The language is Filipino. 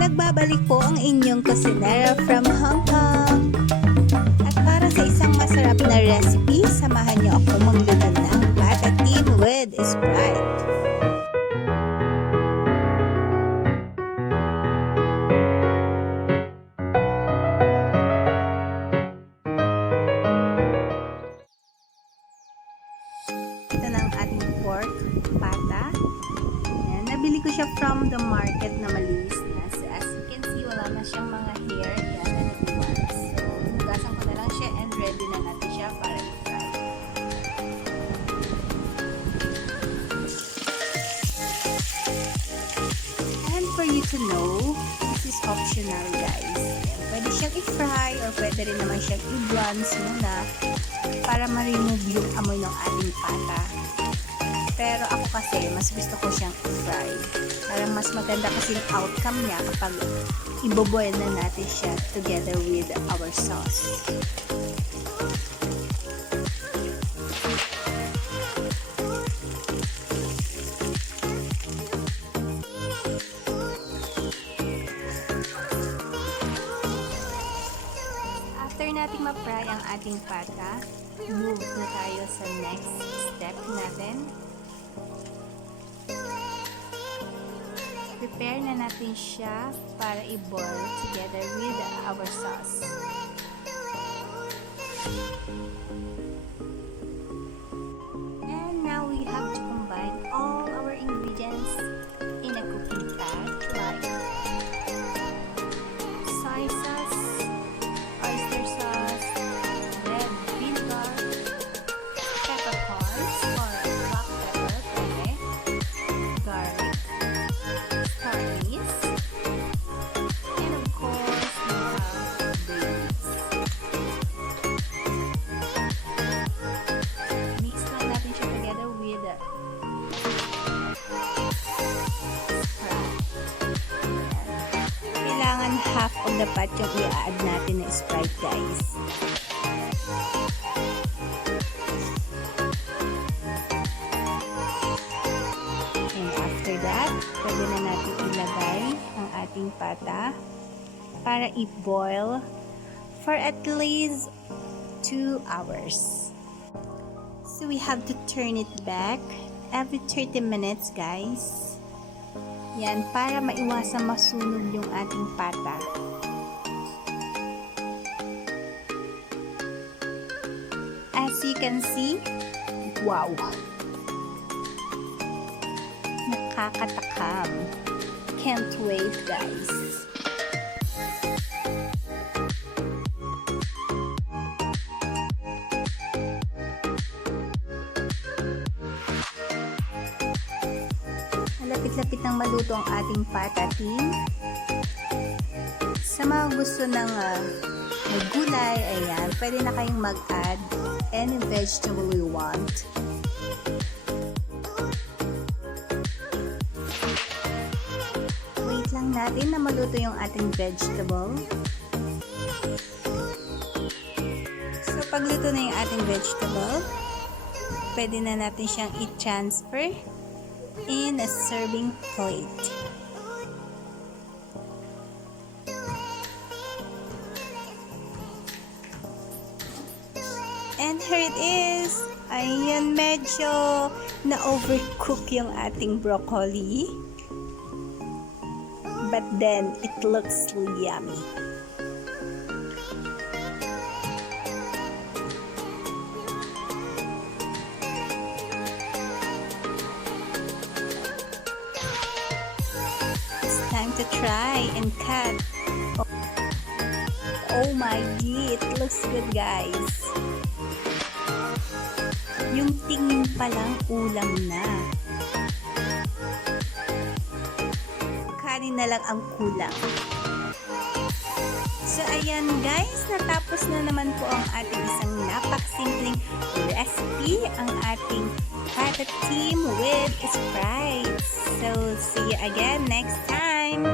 Nagbabalik po ang inyong kusinera from Hong Kong. At para sa isang masarap na recipe, samahan niyo ako magluto ng patatim with sprite. Ito na ang ating pork pata. Ayan, nabili ko siya from the market na malinis na. So, as you can see, wala na siyang mga hair. Ayan, na nag-iwan. So, hugasan ko na lang siya and ready na natin siya para i-fry. And for you to know, this is optional, guys. Ayan, pwede siyang i-fry or pwede rin naman siyang i-bronze muna para ma-remove yung amoy ng ating pata. Pero ako kasi, mas gusto ko siyang i-fry. Parang mas maganda kasi yung outcome niya kapag iboboil na natin siya together with our sauce. After natin ma-fry ang ating pata, move na tayo sa next step natin. Prepare na natin siya para i-boil together with our sauce. And now we have to combine all our ingredients in a cooking pot like soy sauce, oyster sauce, red vinegar, peppercorns or black pepper, garlic, and of course we have beans. Mix lang natin siya together with Sprite. Kailangan half of the pot yung i-add natin na Sprite, guys. And after that, pwede na natin ilagay ang ating pata para i-boil for at least 2 hours. So we have to turn it back every 30 minutes, guys. Yan, para maiwasang masunog yung ating pata. As you can see, wow! Nakakatakam. Can't wait, guys. Malapit-lapit ng maluto ang ating patatim. Sa mga gusto ng may gulay, ayan, pwede na kayong mag-add any vegetable you want. Wait lang natin na maluto yung ating vegetable. So, pagluto na yung ating vegetable, pwede na natin siyang i-transfer in a serving plate. And here it is. Ayan, medyo na-overcook yung ating broccoli. But then, it looks yummy. It's time to try and cut. Oh my god, it looks good, guys. Yung tingin pa lang ulam na. Kanin na lang ang kulang. So ayan, guys, natapos na naman po ang ating isang napakasimpleng recipe, ang ating patatim with Sprite. So see you again next time.